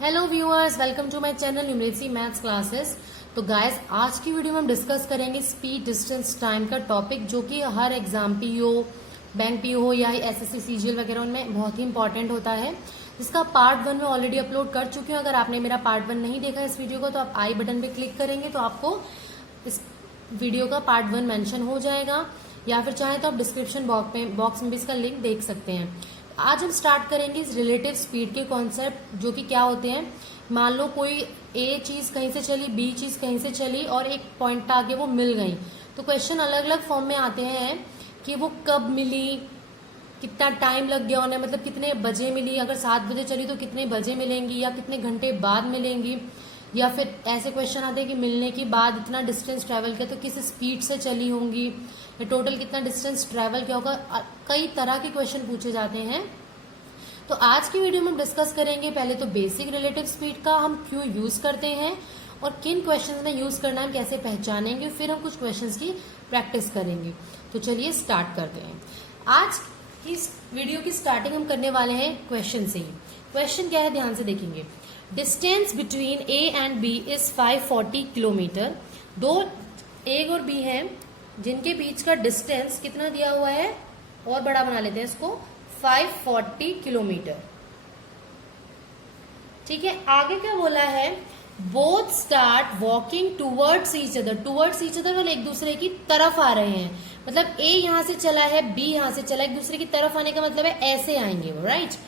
Hello viewers, welcome to my channel numeracy maths classes. तो guys, आज की video में हम डिस्कस करेंगे स्पीड, डिस्टेंस, टाइम का टॉपिक, जो कि हर एग्जाम पीओ, बैंक पीओ या एसएससी सीजीएल वगैरह उनमें बहुत ही इंपॉर्टेंट होता है, जिसका पार्ट 1 में ऑलरेडी अपलोड कर चुकी हूँ। अगर आपने मेरा पार्ट 1 नहीं देखा इस वीडियो को तो आप आई बटन पे क्लिक करेंगे तो आपको इस वीडियो का पार्ट 1 मेंशन हो जाएगा, या फिर चाहे तो आप डिस्क्रिप्शन बॉक्स में भी इसका लिंक देख सकते हैं। आज हम स्टार्ट करेंगे इस रिलेटिव स्पीड के कॉन्सेप्ट, जो कि क्या होते हैं। मान लो कोई ए चीज कहीं से चली, बी चीज कहीं से चली और एक पॉइंट आगे वो मिल गई, तो क्वेश्चन अलग अलग फॉर्म में आते हैं कि वो कब मिली, कितना टाइम लग गया उन्हें, मतलब कितने बजे मिली, अगर 7 बजे चली तो कितने बजे मिलेंगी या कितने घंटे बाद मिलेंगी। या फिर ऐसे क्वेश्चन आते हैं कि मिलने के बाद इतना डिस्टेंस ट्रेवल किया तो किस स्पीड से चली होंगी, या टोटल कितना डिस्टेंस ट्रेवल किया होगा। कई तरह के क्वेश्चन पूछे जाते हैं। तो आज की वीडियो में हम डिस्कस करेंगे पहले तो बेसिक रिलेटिव स्पीड का हम क्यों यूज करते हैं और किन क्वेश्चंस में यूज करना है, कैसे पहचानेंगे, फिर हम कुछ क्वेश्चंस की प्रैक्टिस करेंगे। तो चलिए स्टार्ट करते हैं। आज की वीडियो की स्टार्टिंग हम करने वाले हैं क्वेश्चन से ही। क्वेश्चन क्या है, ध्यान से देखेंगे। Distance between A and B is 540 kilometre. दो ए और बी हैं जिनके बीच का डिस्टेंस कितना दिया हुआ है, और बड़ा बना लेते हैं इसको, 540 किलोमीटर। ठीक है, आगे क्या बोला है, both start walking towards each other. Towards each other मतलब एक दूसरे की तरफ आ रहे हैं, मतलब ए यहां से चला है, बी यहां से चला, एक दूसरे की तरफ आने का मतलब है ऐसे आएंगे वो, राइट।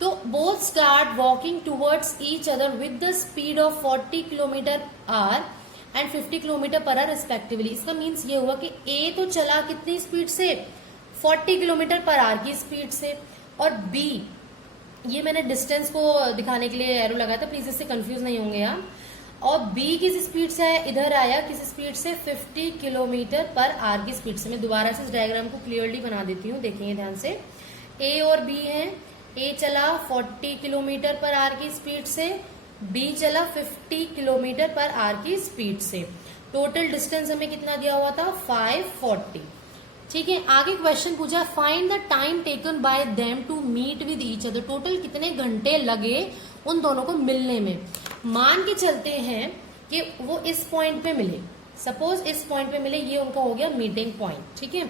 तो both start walking towards each other with the speed of 40 kilometre hour and 50 kilometre per hour respectively. इसका मीन्स ये हुआ कि ए तो चला कितनी स्पीड से, 40 किलोमीटर पर आर की स्पीड से, और बी, ये मैंने डिस्टेंस को दिखाने के लिए एरो लगाया था, प्लीज इससे कंफ्यूज नहीं होंगे आप। और बी किस स्पीड से आया, इधर आया किस स्पीड से, 50 किलोमीटर पर आर की स्पीड से। मैं दोबारा से इस डायग्राम को क्लियरली बना देती हूँ, देखेंगे ध्यान से। ए और बी है, ए चला 40 किलोमीटर पर आर की स्पीड से, बी चला 50 किलोमीटर पर आर की स्पीड से। टोटल डिस्टेंस हमें कितना दिया हुआ था, 540। ठीक है, आगे क्वेश्चन पूछा, find the time taken by them to meet with each other. Total कितने घंटे लगे उन दोनों को मिलने में। मान के चलते हैं कि वो इस पॉइंट पे मिले, सपोज इस पॉइंट पे मिले, ये उनका हो गया मीटिंग पॉइंट। ठीक है,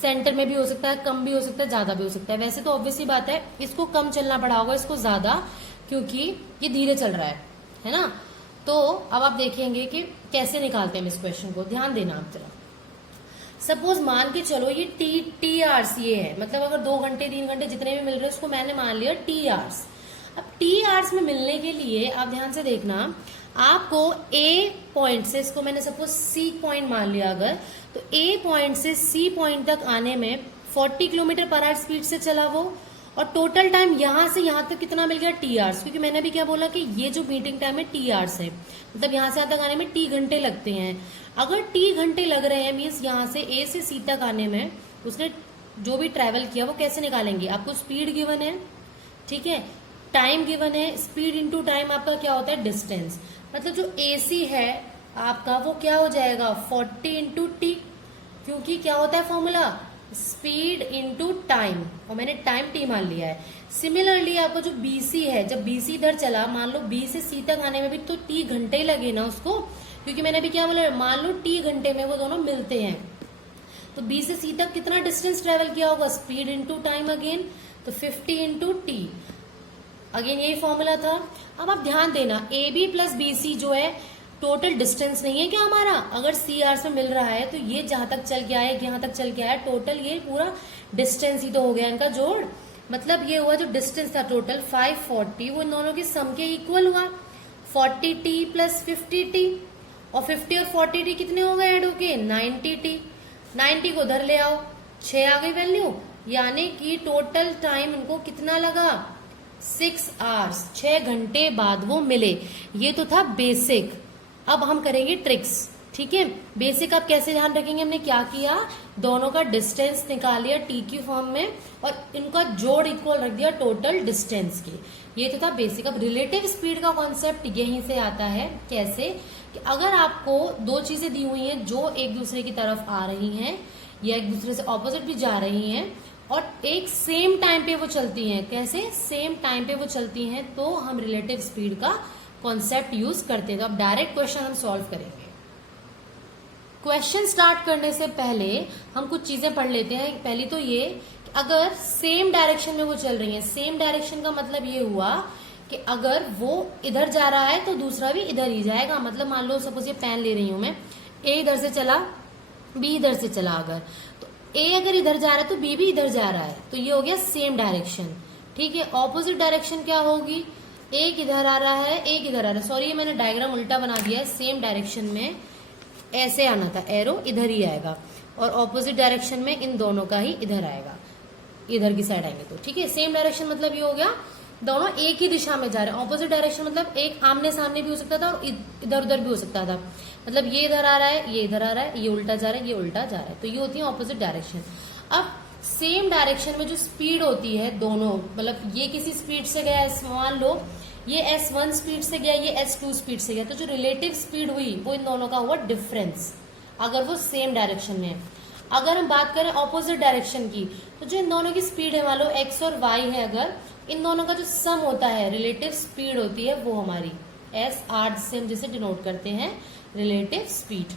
सेंटर में भी हो सकता है, कम भी हो सकता है, ज्यादा भी हो सकता है। वैसे तो ऑब्वियस ही बात है, इसको कम चलना पड़ा होगा, इसको ज्यादा, क्योंकि ये धीरे चल रहा है ना। तो अब आप देखेंगे कि कैसे निकालते हैं इस क्वेश्चन को, ध्यान देना आप जरा। सपोज मान के चलो ये टी आवर्स ये है, मतलब अगर 2 घंटे 3 घंटे जितने भी मिल रहे हैं उसको मैंने मान लिया टी आवर्स। अब टी आवर्स में मिलने के लिए आप ध्यान से देखना, आपको ए पॉइंट से, इसको मैंने सपोज सी पॉइंट मान लिया अगर, तो ए पॉइंट से सी पॉइंट तक आने में 40 किलोमीटर पर आवर स्पीड से चला वो, और टोटल टाइम यहां से यहां तक कितना मिल गया, टी आवर्स। क्योंकि मैंने भी क्या बोला कि ये जो मीटिंग टाइम है टी आवर्स है, मतलब यहां से यहां तक आने में टी घंटे लगते हैं। अगर टी घंटे लग रहे हैं मीन्स यहां से ए से सी तक आने में उसने जो भी ट्रेवल किया वो कैसे निकालेंगे, आपको स्पीड गिवन है, ठीक है, टाइम गिवन है, स्पीड इंटू टाइम आपका क्या होता है, डिस्टेंस। मतलब जो AC है आपका वो क्या हो जाएगा, 40 इंटू टी, क्योंकि क्या होता है फॉर्मूला, स्पीड इंटू टाइम, और मैंने टाइम टी मान लिया है। सिमिलरली आपका जो BC है, जब BC इधर चला, मान लो B से C तक आने में भी तो टी घंटे लगे ना उसको, क्योंकि मैंने अभी क्या बोला, मान लो टी घंटे में वो दोनों मिलते हैं, तो B से C तक कितना डिस्टेंस ट्रेवल किया होगा, स्पीड इंटू टाइम अगेन, तो 50 इंटू टी, अगेन यही फॉर्मूला था। अब आप ध्यान देना, AB प्लस BC जो है टोटल डिस्टेंस नहीं है क्या हमारा, अगर C आवर्स में मिल रहा है तो ये जहां तक चल के आया, यहां तक चल के आया, टोटल ये पूरा डिस्टेंस ही तो हो गया इनका जोड़। मतलब ये हुआ जो डिस्टेंस था टोटल 540, वो इन दोनों के सम के इक्वल हुआ, 40t प्लस 50t, और 50 और 40t कितने हो गए ऐड होके, 90t। 90 को उधर ले आओ, 6 आ गई वैल्यू, यानी कि टोटल टाइम इनको कितना लगा, 6 आवर्स, 6 घंटे बाद वो मिले। ये तो था बेसिक। अब हम करेंगे ट्रिक्स। ठीक है, बेसिक आप कैसे ध्यान रखेंगे, हमने क्या किया, दोनों का डिस्टेंस निकाल लिया टी की फॉर्म में और इनका जोड़ इक्वल रख दिया टोटल डिस्टेंस के। ये तो था बेसिक। अब रिलेटिव स्पीड का कॉन्सेप्ट यहीं से आता है, कैसे कि अगर आपको दो चीजें दी हुई हैं जो एक दूसरे की तरफ आ रही हैं या एक दूसरे से ऑपोजिट भी जा रही हैं, और एक सेम टाइम पे वो चलती हैं। कैसे? सेम टाइम पे वो चलती हैं, तो हम रिलेटिव स्पीड का कॉन्सेप्ट यूज करते हैं। तो अब डायरेक्ट क्वेश्चन हम सॉल्व करेंगे। क्वेश्चन स्टार्ट करने से पहले हम कुछ चीजें पढ़ लेते हैं। पहली तो ये, अगर सेम डायरेक्शन में वो चल रही है, सेम डायरेक्शन का मतलब ये हुआ कि अगर वो इधर जा रहा है तो दूसरा भी इधर ही जाएगा। मतलब मान लो सपोज ये पेन ले रही हूं मैं, ए इधर से चला, बी इधर से चला, अगर तो ए अगर इधर जा रहा है तो बी भी इधर जा रहा है, तो ये हो गया सेम डायरेक्शन। ठीक है। ऑपोजिट डायरेक्शन क्या होगी? एक इधर आ रहा है, एक इधर आ रहा है। सॉरी, ये मैंने डायग्राम उल्टा बना दिया है। सेम डायरेक्शन में ऐसे आना था, एरो इधर ही आएगा, और ऑपोजिट डायरेक्शन में इन दोनों का ही इधर आएगा, इधर की साइड आएंगे। तो ठीक है, सेम डायरेक्शन मतलब ये हो गया दोनों एक ही दिशा में जा रहे हैं। ऑपोजिट डायरेक्शन मतलब एक आमने सामने भी हो सकता था और इधर उधर भी हो सकता था। मतलब ये इधर आ रहा है, ये इधर आ रहा है, ये उल्टा जा रहा है, ये उल्टा जा रहा है, तो ये होती है ऑपोजिट डायरेक्शन। अब सेम डायरेक्शन में जो स्पीड होती है दोनों, मतलब ये किसी स्पीड से गया, मान लो ये S1 स्पीड से गया, ये S2 स्पीड से गया, तो जो रिलेटिव स्पीड हुई वो इन दोनों का हुआ डिफरेंस, अगर वो सेम डायरेक्शन में है। अगर हम बात करें ऑपोजिट डायरेक्शन की, तो जो इन दोनों की स्पीड है, मान लो x और y है, अगर इन दोनों का जो सम होता है, रिलेटिव स्पीड होती है, वो हमारी SR से हम जिसे डिनोट करते हैं रिलेटिव स्पीड।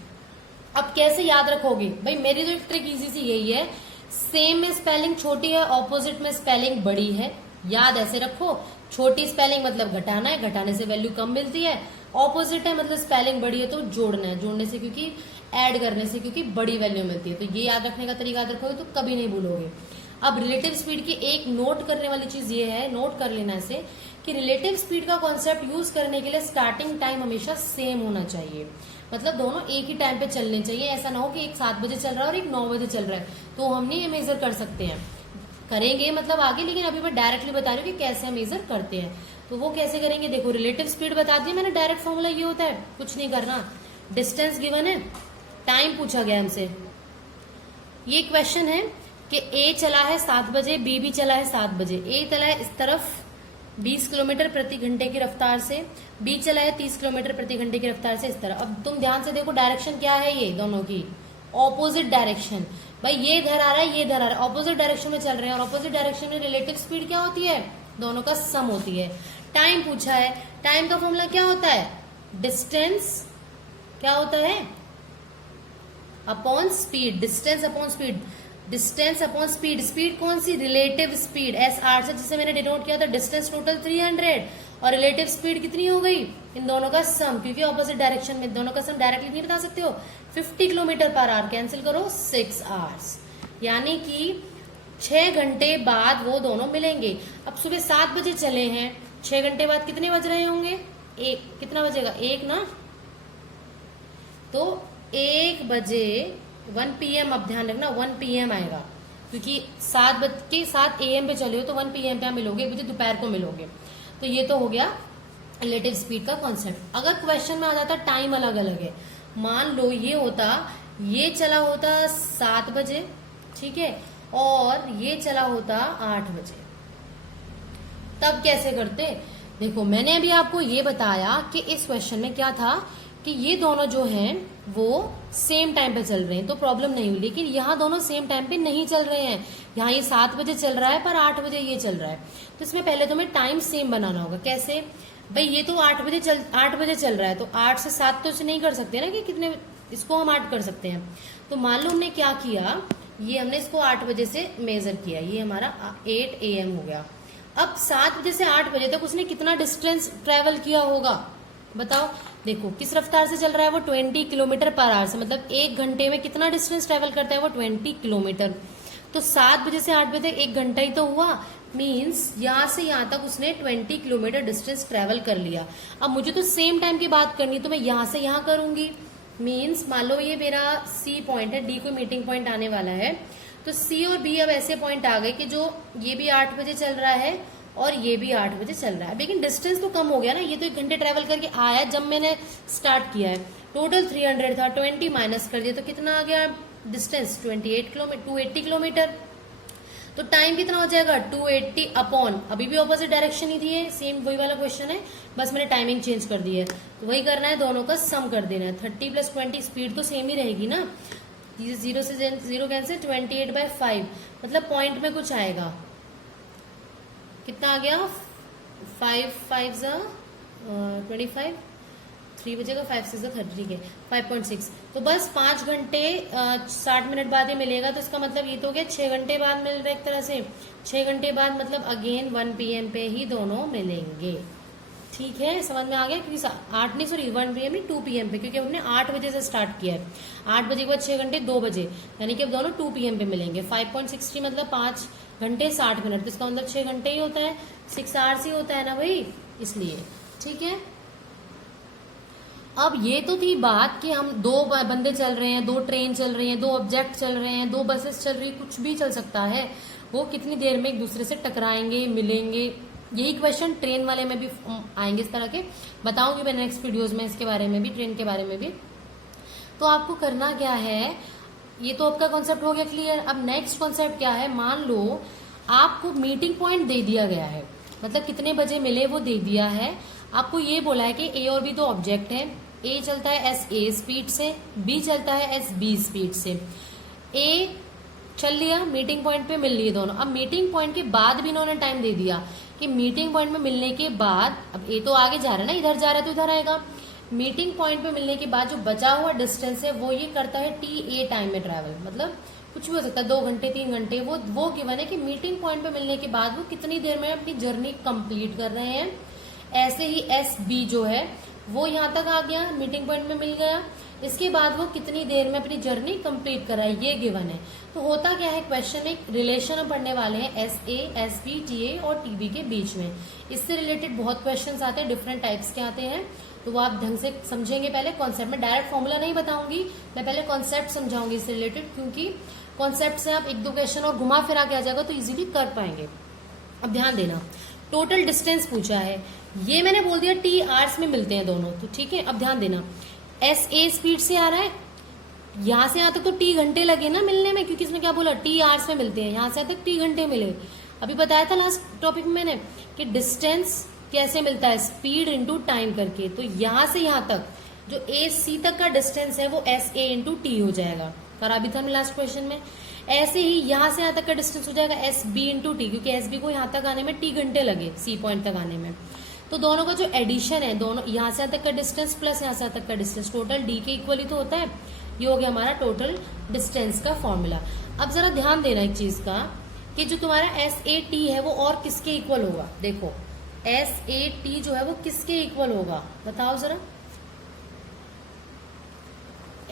अब कैसे याद रखोगे भाई? मेरी तो एक ट्रिक इजी सी यही है, सेम में स्पेलिंग छोटी है, ऑपोजिट में स्पेलिंग बड़ी है। याद ऐसे रखो, छोटी स्पेलिंग मतलब घटाना है, घटाने से वैल्यू कम मिलती है। ऑपोजिट है मतलब स्पेलिंग बड़ी है तो जोड़ना है, जोड़ने से क्योंकि ऐड करने से क्योंकि बड़ी वैल्यू मिलती है। तो ये याद रखने का तरीका याद रखोगे तो कभी नहीं भूलोगे। अब रिलेटिव स्पीड की एक नोट करने वाली चीज ये है, नोट कर लेना ऐसे, कि रिलेटिव स्पीड का कॉन्सेप्ट यूज करने के लिए स्टार्टिंग टाइम हमेशा सेम होना चाहिए। मतलब दोनों एक ही टाइम पे चलने चाहिए। ऐसा ना हो कि एक 7 बजे चल रहा है और एक 9 बजे चल रहा है, तो हम नहीं ये मेजर कर सकते हैं। करेंगे मतलब आगे, लेकिन अभी मैं डायरेक्टली बता रही हूँ कि कैसे हम मेजर करते हैं। तो वो कैसे करेंगे? देखो, रिलेटिव स्पीड बता दी मैंने, डायरेक्ट फॉर्मूला ये होता है, कुछ नहीं करना। डिस्टेंस गिवन है, टाइम पूछा गया हमसे। ये क्वेश्चन है कि ए चला है 7 बजे, बी भी चला है 7 बजे। ए चला है इस तरफ 20 किलोमीटर प्रति घंटे की रफ्तार से, बी चला है 30 किलोमीटर प्रति घंटे की रफ्तार से इस तरफ। अब तुम ध्यान से देखो, डायरेक्शन क्या है ये दोनों की? Opposite direction. भाई ये इधर आ रहा है, ये इधर आ रहा है, ऑपोजिट डायरेक्शन में चल रहे हैं, और ऑपोजिट डायरेक्शन में रिलेटिव स्पीड क्या होती है? दोनों का सम होती है। टाइम पूछा है, टाइम का फॉर्मूला क्या होता है? डिस्टेंस क्या होता है? Upon speed. Distance upon speed, distance upon speed. Speed कौन सी? रिलेटिव स्पीड SR से, जिसे मैंने डिनोट किया था। डिस्टेंस टोटल 300 और रिलेटिव स्पीड कितनी हो गई? इन दोनों का सम, क्योंकि ऑपोजिट डायरेक्शन में दोनों का सम डायरेक्टली नहीं बता सकते हो। 50 किलोमीटर पर आवर, कैंसिल करो 6 आवर्स, यानी कि 6 घंटे बाद वो दोनों मिलेंगे। अब सुबह 7 बजे चले हैं, 6 घंटे बाद कितने बज रहे होंगे? एक, कितना बजेगा? 1 ना, तो 1 बजे 1 PM, अब ध्यान रखना 1 PM आएगा, क्योंकि 7:07 AM पे चले हो तो 1 PM पे आप मिलोगे, 1 बजे दोपहर को मिलोगे। तो ये तो हो गया रिलेटिव स्पीड का कॉन्सेप्ट। अगर क्वेश्चन में आ जाता टाइम अलग अलग है, मान लो ये होता, ये चला होता 7 बजे, ठीक है, और ये चला होता 8 बजे, तब कैसे करते? देखो, मैंने अभी आपको ये बताया कि इस क्वेश्चन में क्या था कि ये दोनों जो हैं वो सेम टाइम पे चल रहे हैं तो प्रॉब्लम नहीं हुई। लेकिन यहाँ दोनों सेम टाइम पे नहीं चल रहे हैं, यहाँ ये 7 बजे चल रहा है पर 8 बजे ये चल रहा है। तो इसमें पहले तुम्हें टाइम सेम बनाना होगा। कैसे? भाई ये तो 8 बजे चल रहा है, तो 8 से 7 तो इसे नहीं कर सकते ना कि कितने, इसको हम 8 कर सकते हैं। तो मान लो हमने क्या किया, ये हमने इसको 8 बजे से मेजर किया, ये हमारा 8 AM हो गया। अब 7 बजे से 8 बजे तक उसने कितना डिस्टेंस ट्रेवल किया होगा बताओ? देखो, किस रफ्तार से चल रहा है वो? 20 किलोमीटर पर आवर से, मतलब 1 घंटे में कितना डिस्टेंस ट्रेवल करता है वो? 20 किलोमीटर। तो 7 बजे से 8 बजे तक 1 घंटा ही तो हुआ, मीन्स यहाँ से यहाँ तक उसने 20 किलोमीटर डिस्टेंस ट्रेवल कर लिया। अब मुझे तो सेम टाइम की बात करनी है, तो मैं यहाँ से यहाँ करूंगी। मीन्स मान लो ये मेरा C पॉइंट है, D को मीटिंग पॉइंट आने वाला है, तो C और B अब ऐसे पॉइंट आ गए कि जो ये भी 8 बजे चल रहा है और ये भी 8 बजे चल रहा है। लेकिन डिस्टेंस तो कम हो गया ना, ये तो 1 घंटे ट्रेवल करके आया जब मैंने स्टार्ट किया है। टोटल 300 था, 20 माइनस कर दिया तो कितना आ गया डिस्टेंस? 280 किलोमीटर। तो टाइम कितना हो जाएगा? 280 अपॉन, अभी भी ऑपोजिट डायरेक्शन ही थी है, सेम वही वाला क्वेश्चन है, बस मैंने टाइमिंग चेंज कर दी है। तो वही करना है, दोनों का सम कर देना है। 30 + 20, स्पीड तो सेम ही रहेगी ना। जीरो से जीरो कैंसिल, 28/5 मतलब पॉइंट में कुछ आएगा, कितना आ गया, 5 × 25, 3 बजेगा, 5 × 6 30, ठीक है 5.6। तो बस 5 घंटे 60 मिनट बाद ही मिलेगा, तो इसका मतलब ये तो हो गया 6 घंटे बाद मिल रहा है एक तरह से। 6 घंटे बाद मतलब अगेन 1 PM पे ही दोनों मिलेंगे, ठीक है, समझ में आ गया। क्योंकि 8 नहीं, सॉरी 1 PM ही 2 PM पे, क्योंकि हमने 8 बजे से स्टार्ट किया है। 8 बजे के बाद 6 घंटे 2 बजे, यानी कि अब दोनों 2 PM पे मिलेंगे। 5.60 मतलब 5 घंटे 60 मिनट, तो इसका मतलब 6 घंटे ही होता है, 6 आवर्स ही होता है ना भाई, इसलिए, ठीक है। अब ये तो थी बात कि हम 2 बंदे चल रहे हैं, 2 ट्रेन चल रही हैं, 2 ऑब्जेक्ट चल रहे हैं, 2 बसेस चल रही, कुछ भी चल सकता है, वो कितनी देर में एक दूसरे से टकराएंगे, मिलेंगे। यही क्वेश्चन ट्रेन वाले में भी आएंगे, इस तरह के बताऊंगी मैं नेक्स्ट वीडियोज में, इसके बारे में भी, ट्रेन के बारे में भी। तो आपको करना क्या है, ये तो आपका कॉन्सेप्ट हो गया क्लियर। अब नेक्स्ट कॉन्सेप्ट क्या है, मान लो आपको मीटिंग पॉइंट दे दिया गया है, मतलब कितने बजे मिले वो दे दिया है। आपको ये बोला है कि ए और बी 2 ऑब्जेक्ट है, ए चलता है SA स्पीड से, बी चलता है SB स्पीड से। ए चल लिया, मीटिंग पॉइंट पे मिल लिए दोनों। अब मीटिंग पॉइंट के बाद भी इन्होंने टाइम दे दिया कि मीटिंग पॉइंट में मिलने के बाद, अब ए तो आगे जा रहा है ना, इधर जा रहा है तो इधर आएगा। मीटिंग पॉइंट पे मिलने के बाद जो बचा हुआ डिस्टेंस है वो ये करता है TA टाइम में ट्रैवल, मतलब कुछ भी हो सकता है, 2 घंटे 3 घंटे, वो गिवन है कि मीटिंग पॉइंट पे मिलने के बाद वो कितनी देर में अपनी जर्नी कंप्लीट कर रहे हैं। ऐसे ही SB जो है वो यहाँ तक आ गया, मीटिंग पॉइंट में मिल गया, इसके बाद वो कितनी देर में अपनी जर्नी कंप्लीट कर रहा है, ये गिवन है। तो होता क्या है, क्वेश्चन में एक रिलेशन हम पढ़ने वाले हैं SA, SB, TA और TB के बीच में। इससे रिलेटेड बहुत क्वेश्चंस आते हैं, डिफरेंट टाइप्स के आते हैं, तो वो आप ढंग से समझेंगे। पहले कॉन्सेप्ट में डायरेक्ट फॉर्मूला नहीं बताऊंगी, मैं पहले कॉन्सेप्ट समझाऊंगी इससे रिलेटेड, क्योंकि कॉन्सेप्ट से आप 1-2 क्वेश्चन और घुमा फिरा के आ जाएगा तो इजीली कर पाएंगे। अब ध्यान देना, टोटल डिस्टेंस पूछा है, ये मैंने बोल दिया T आवर्स में मिलते हैं दोनों, तो ठीक है। अब ध्यान देना, SA स्पीड से आ रहा है, यहां से यहां तक तो T घंटे लगे ना मिलने में, क्योंकि इसमें क्या बोला, T आवर्स में मिलते हैं, यहां से यहां तक T घंटे मिले। अभी बताया था लास्ट टॉपिक में मैंने कि डिस्टेंस कैसे मिलता है, स्पीड इंटू टाइम करके। तो यहां से यहां तक जो AC तक का डिस्टेंस है वो SA इंटू T हो जाएगा, करा भी था लास्ट क्वेश्चन में। ऐसे ही यहां से यहां तक का डिस्टेंस हो जाएगा SB इंटू T, क्योंकि SB को यहां तक आने में T घंटे लगे, C पॉइंट तक आने में। तो दोनों का जो एडिशन है, दोनों यहां से यहां तक का डिस्टेंस प्लस यहां से यहां तक का डिस्टेंस, टोटल D के इक्वल ही तो होता है। ये हो गया हमारा टोटल डिस्टेंस का फॉर्मूला। अब जरा ध्यान देना एक चीज का, कि जो तुम्हारा SAT है वो और किसके इक्वल होगा। देखो SAT जो है वो किसके इक्वल होगा, बताओ जरा।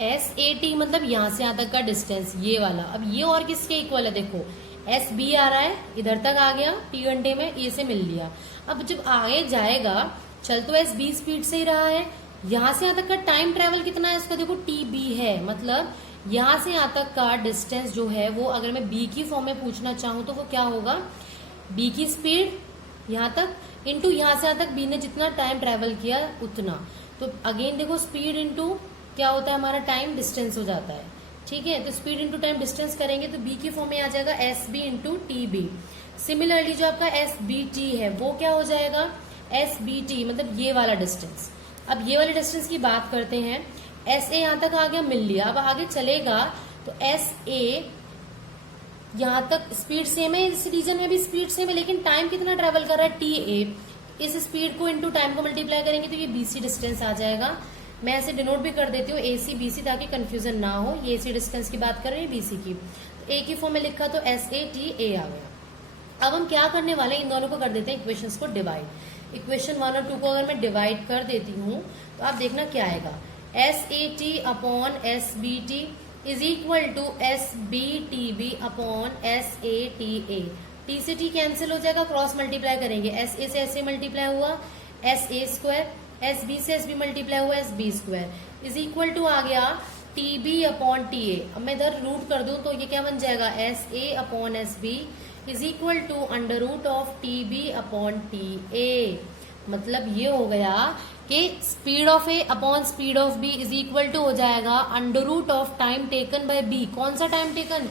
SAT मतलब यहां से यहां तक का डिस्टेंस, ये वाला। अब ये और किसके इक्वल है, देखो SB आ रहा है, इधर तक आ गया, T घंटे में A से मिल लिया। अब जब आगे जाएगा, चल तो SB स्पीड से ही रहा है, यहां से यहां तक का टाइम ट्रेवल कितना है उसका, देखो TB है, मतलब यहां से यहां तक का डिस्टेंस जो है वो अगर मैं B की फॉर्म में पूछना चाहूं तो वो क्या होगा, B की स्पीड यहां तक इंटू यहां से यहां तक B ने जितना टाइम ट्रेवल किया उतना। तो अगेन देखो स्पीड इंटू क्या होता है हमारा, टाइम डिस्टेंस हो जाता है, ठीक है। तो स्पीड इंटू टाइम डिस्टेंस करेंगे तो B की फॉर्म में आ जाएगा SB इंटू TB। सिमिलरली जो आपका SBT है वो क्या हो जाएगा, SBT मतलब ये वाला डिस्टेंस। अब ये वाले डिस्टेंस की बात करते हैं, SA यहां तक आ गया, मिल लिया। अब आगे चलेगा तो SA यहां तक स्पीड सेम है, इस रीजन में भी स्पीड सेम है, लेकिन टाइम कितना ट्रेवल कर रहा है, TA। इस स्पीड को इंटू टाइम को मल्टीप्लाई करेंगे तो ये BC डिस्टेंस आ जाएगा। मैं ऐसे डिनोट भी कर देती हूँ AC BC, ताकि कंफ्यूजन ना हो। ये AC डिस्टेंस की बात कर रहे हैं, BC की। तो A की फॉर्म में लिखा तो SATA आ गया। अब हम क्या करने वाले हैं, इन दोनों को कर देते हैं इक्वेशंस को डिवाइड। इक्वेशन 1 और 2 को अगर मैं डिवाइड कर देती हूँ तो आप देखना क्या आएगा, SAT upon SBT is equal to SBTB upon SATA। T से T कैंसिल हो जाएगा, क्रॉस मल्टीप्लाई करेंगे, SA से SA मल्टीप्लाई हुआ SA स्क्वायर, SB से SB मल्टीप्लाई हुआ SB square is equal to आ गया TB अपॉन TA। अब मैं इधर रूट कर दूं तो ये क्या बन जाएगा, SA upon SB is equal to under root of TB upon TA। मतलब ये हो गया कि speed of A upon speed of B is equal to हो जाएगा under root of time taken by B। कौन सा टाइम टेकन,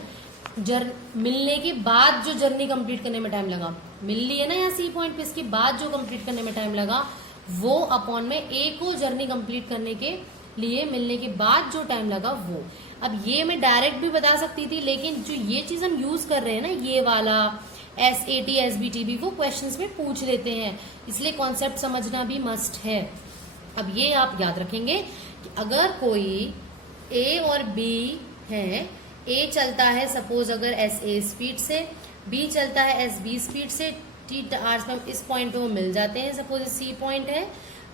मिलने के बाद जो जर्नी कंप्लीट करने में टाइम लगा, मिल ली है ना यहाँ C पॉइंट पे, इसके बाद जो कंप्लीट करने में टाइम लगा वो अपॉन में A को जर्नी कंप्लीट करने के लिए मिलने के बाद जो टाइम लगा वो। अब ये मैं डायरेक्ट भी बता सकती थी, लेकिन जो ये चीज हम यूज कर रहे हैं ना, ये वाला SAT SBT वो क्वेश्चंस में पूछ लेते हैं, इसलिए कॉन्सेप्ट समझना भी मस्ट है। अब ये आप याद रखेंगे कि अगर कोई A और B है, A चलता है सपोज अगर SA स्पीड से, B चलता है SB स्पीड से, T आवर्स में इस पॉइंट पे वो मिल जाते हैं, सपोज C पॉइंट है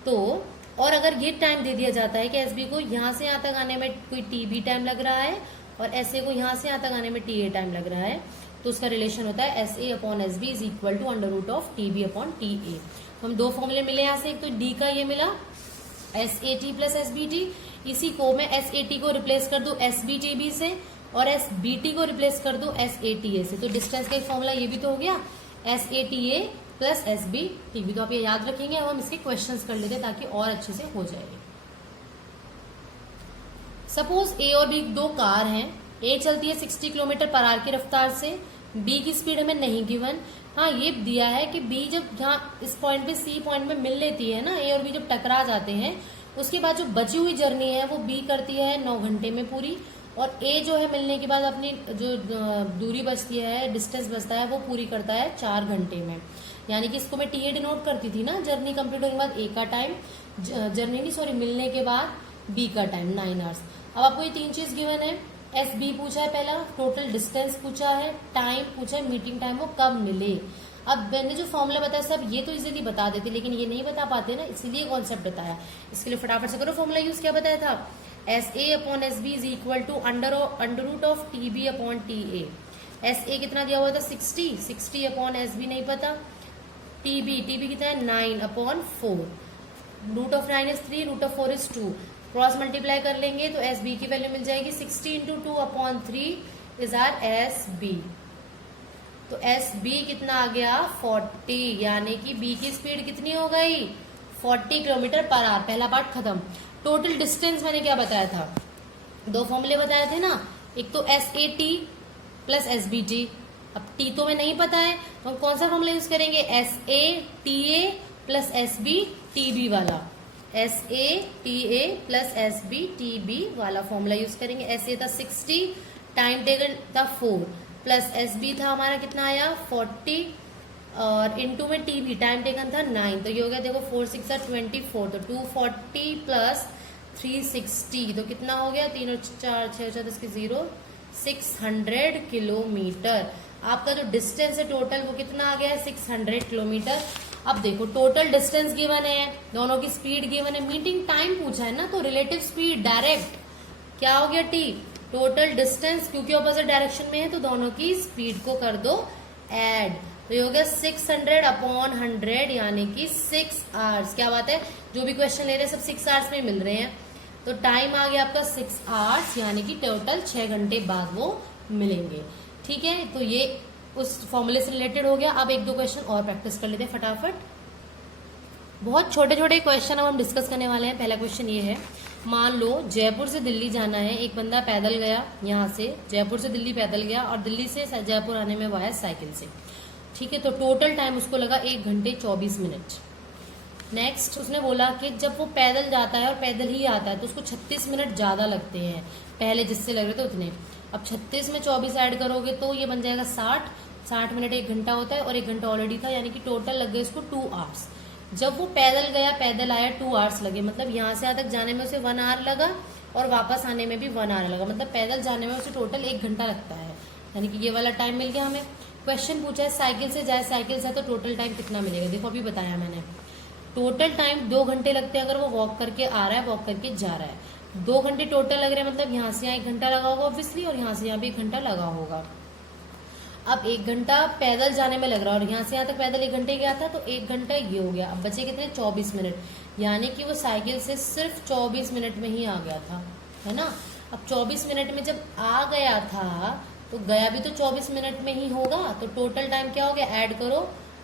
तो, और अगर ये टाइम दे दिया जाता है कि SB को यहाँ से यहाँ तक आने में कोई TB टाइम लग रहा है और SA को यहाँ से यहाँ तक आने में TA टाइम लग रहा है, तो उसका रिलेशन होता है SA upon SB is equal to under root of TB upon TA। तो हम दो फॉर्मूले मिले यहाँ से, एक तो D का ये मिला SAT प्लस SBT, इसी को मैं SAT को रिप्लेस कर दूं SBTB से और SBT को रिप्लेस कर दूं SATA से, तो डिस्टेंस का एक फॉर्मूला ये भी तो हो गया SATA प्लस SBTB। तो आप ये याद रखेंगे। अब हम इसके क्वेश्चंस कर लेते हैं ताकि और अच्छे से हो जाएगा। सपोज A और B दो कार हैं, A चलती है 60 किलोमीटर पर आवर की रफ्तार से, B की स्पीड हमें नहीं गिवन। हाँ, ये दिया है कि B जब यहाँ इस पॉइंट पे C पॉइंट में मिल लेती है ना, A और B जब टकरा जाते हैं, उसके बाद जो बची हुई जर्नी है वो B करती है 9 घंटे में पूरी, और A जो है मिलने के बाद अपनी जो दूरी बचती है, डिस्टेंस बचता है, वो पूरी करता है 4 घंटे में। यानी कि इसको मैं TA डिनोट करती थी ना, जर्नी कंप्लीट होने के बाद A का टाइम, जर्नी नहीं सॉरी मिलने के बाद B का टाइम 9 आवर्स। अब आपको ये तीन चीज गिवन है, SB पूछा है पहला, टोटल डिस्टेंस पूछा है, टाइम पूछा है, मीटिंग टाइम वो कब मिले। अब मैंने जो फॉर्मूला बताया सब ये तो इजीली बता देते, लेकिन ये नहीं बता पाते ना, इसीलिए कॉन्सेप्ट बताया। इसके लिए फटाफट से करो, फॉर्मूला यूज क्या बताया था, SA upon SB is equal to under root of TB upon TA। SA कितना दिया हुआ था 60 अपॉन SB नहीं पता, TB कितना है 9 upon 4, root of 9 is 3, root of 4 is 2, cross multiply कर लेंगे तो SB की वैल्यू मिल जाएगी 60 into 2 upon 3 is are SB। तो SB कितना आ गया 40, यानी कि B की स्पीड कितनी हो गई 40 किलोमीटर पर आवर। पहला पार्ट खत्म। टोटल डिस्टेंस मैंने क्या बताया था, दो फॉर्मूले बताए थे ना, एक तो SAT प्लस SBT। अब T तो मैं नहीं पता है, तो हम कौन सा फॉर्मूला यूज करेंगे, SATA प्लस SBTB वाला, SATA प्लस SBTB वाला फॉर्मूला यूज करेंगे। SA था 60, टाइम टेकन था 4, प्लस SB था हमारा कितना आया 40, और इनटू में TB टाइम टेकन था 9, तो ये हो गया देखो 4 6 24, तो 240 प्लस 360 तो कितना हो गया, 3 और 4 6 4 10 के 0, 600 किलोमीटर। आपका जो डिस्टेंस है टोटल वो कितना आ गया है 600 किलोमीटर। अब देखो टोटल डिस्टेंस गिवन है, दोनों की स्पीड गिवन है, मीटिंग टाइम पूछा है ना, तो रिलेटिव स्पीड डायरेक्ट क्या हो गया T, टोटल डिस्टेंस क्योंकि ऑपोजिट डायरेक्शन में है तो दोनों की स्पीड को कर दो ऐड, तो ये हो गया 600 अपॉन 100 यानी कि 6 आवर्स। क्या बात है, जो भी क्वेश्चन ले रहे हैं सब 6 आवर्स में मिल रहे हैं, तो टाइम आ गया आपका 6 आवर्स, यानी कि टोटल 6 घंटे बाद वो मिलेंगे। ठीक है, तो ये उस फॉर्मूले से रिलेटेड हो गया। अब एक दो क्वेश्चन और प्रैक्टिस कर लेते हैं फटाफट। बहुत छोटे छोटे क्वेश्चन अब हम डिस्कस करने वाले हैं। पहला क्वेश्चन ये है, मान लो जयपुर से दिल्ली जाना है, एक बंदा पैदल गया, यहाँ से जयपुर से दिल्ली पैदल गया और दिल्ली से जयपुर आने में वो आया साइकिल से। ठीक है, तो टोटल टाइम उसको लगा 1 घंटे 24 मिनट। नेक्स्ट उसने बोला कि जब वो पैदल जाता है और पैदल ही आता है तो उसको 36 मिनट ज्यादा लगते हैं पहले जिससे लग रहे थे उतने। अब 36 में 24 ऐड करोगे तो ये बन जाएगा 60 मिनट 1 घंटा होता है, और 1 घंटा ऑलरेडी था, यानी कि टोटल लग गए इसको 2 आवर्स। जब वो पैदल गया पैदल आया 2 आवर्स लगे, मतलब यहाँ से यहाँ तक जाने में उसे 1 आवर लगा और वापस आने में भी 1 आवर लगा, मतलब पैदल जाने में उसे टोटल 1 घंटा लगता है, यानी कि ये वाला टाइम मिल गया हमें। क्वेश्चन पूछा है साइकिल से जाए, साइकिल से तो टोटल टाइम कितना मिलेगा, देखो अभी बताया मैंने, टोटल टाइम 2 घंटे लगते हैं अगर वो वॉक करके आ रहा है वॉक करके जा रहा है। 2 घंटे टोटल लग रहे हैं, मतलब यहाँ से यहाँ 1 घंटा लगा होगा ऑब्वियसली, और यहाँ से यहाँ भी 1 घंटा लगा होगा। अब 1 घंटा पैदल जाने में लग रहा है और यहाँ से यहाँ तक पैदल 1 घंटे गया था, तो 1 घंटा ये हो गया। अब बचे कितने 24 मिनट, यानी कि वो साइकिल से सिर्फ 24 मिनट में ही आ गया था, है ना। अब 24 मिनट में जब आ गया था तो गया भी तो 24 मिनट में ही होगा, तो टोटल टाइम क्या हो गया, ऐड करो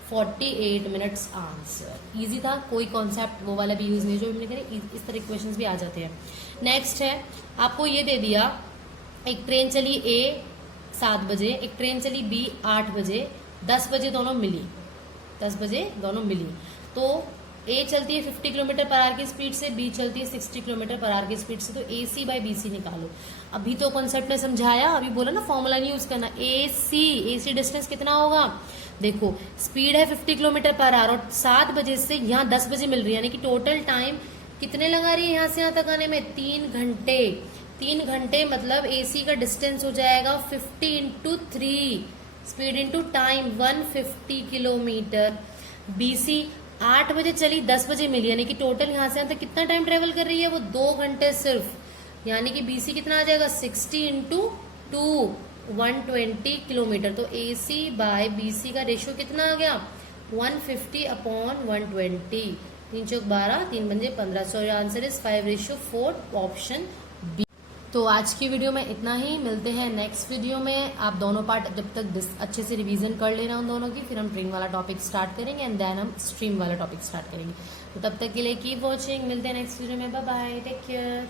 48 मिनट्स आंसर। इजी था, कोई कॉन्सेप्ट वो वाला भी यूज नहीं जो हमने करे, इस तरह के क्वेश्चंस भी आ जाते हैं। नेक्स्ट है, आपको ये दे दिया, एक ट्रेन चली A 7 बजे, एक ट्रेन चली B 8 बजे, 10 बजे दोनों मिली, 10 बजे दोनों मिली, तो ए चलती है 50 किलोमीटर पर आवर की स्पीड से, बी चलती है 60 किलोमीटर पर आवर की स्पीड से, तो ए सी बाई बी सी निकालो। अभी तो कॉन्सेप्ट में समझाया, अभी बोला ना फॉर्मूला नहीं यूज करना। ए सी डिस्टेंस कितना होगा, देखो स्पीड है 50 किलोमीटर पर आवर और 7 बजे से यहाँ 10 बजे मिल रही है, यानी कि टोटल टाइम कितने लगा रही है यहाँ से यहाँ तक आने में, 3 घंटे। 3 घंटे मतलब एसी का डिस्टेंस हो जाएगा 50 into 3, speed into time 150 kilometre. BC 8 बजे चली 10 बजे मिली, यानी कि टोटल यहाँ से यहाँ तक कितना टाइम ट्रेवल कर रही है वो 2 घंटे सिर्फ, यानी कि बीसी कितना आ जाएगा 60 इंटू 2 120 किलोमीटर। तो एसी बाय बीसी का रेशियो कितना आ गया 150 अपॉन 120, 3 चौक 12, 3 पंजे 15। So answer is 5:4, option B. तो आज की वीडियो में इतना ही, मिलते हैं नेक्स्ट वीडियो में। आप दोनों पार्ट जब तक अच्छे से रिवीजन कर लेना उन दोनों की, फिर हम ट्रिंग वाला टॉपिक स्टार्ट करेंगे एंड देन हम स्ट्रीम वाला टॉपिक स्टार्ट करेंगे। तो तब तक के लिए कीप वॉचिंग, मिलते हैं नेक्स्ट वीडियो में, बाय बाय, टेक केयर।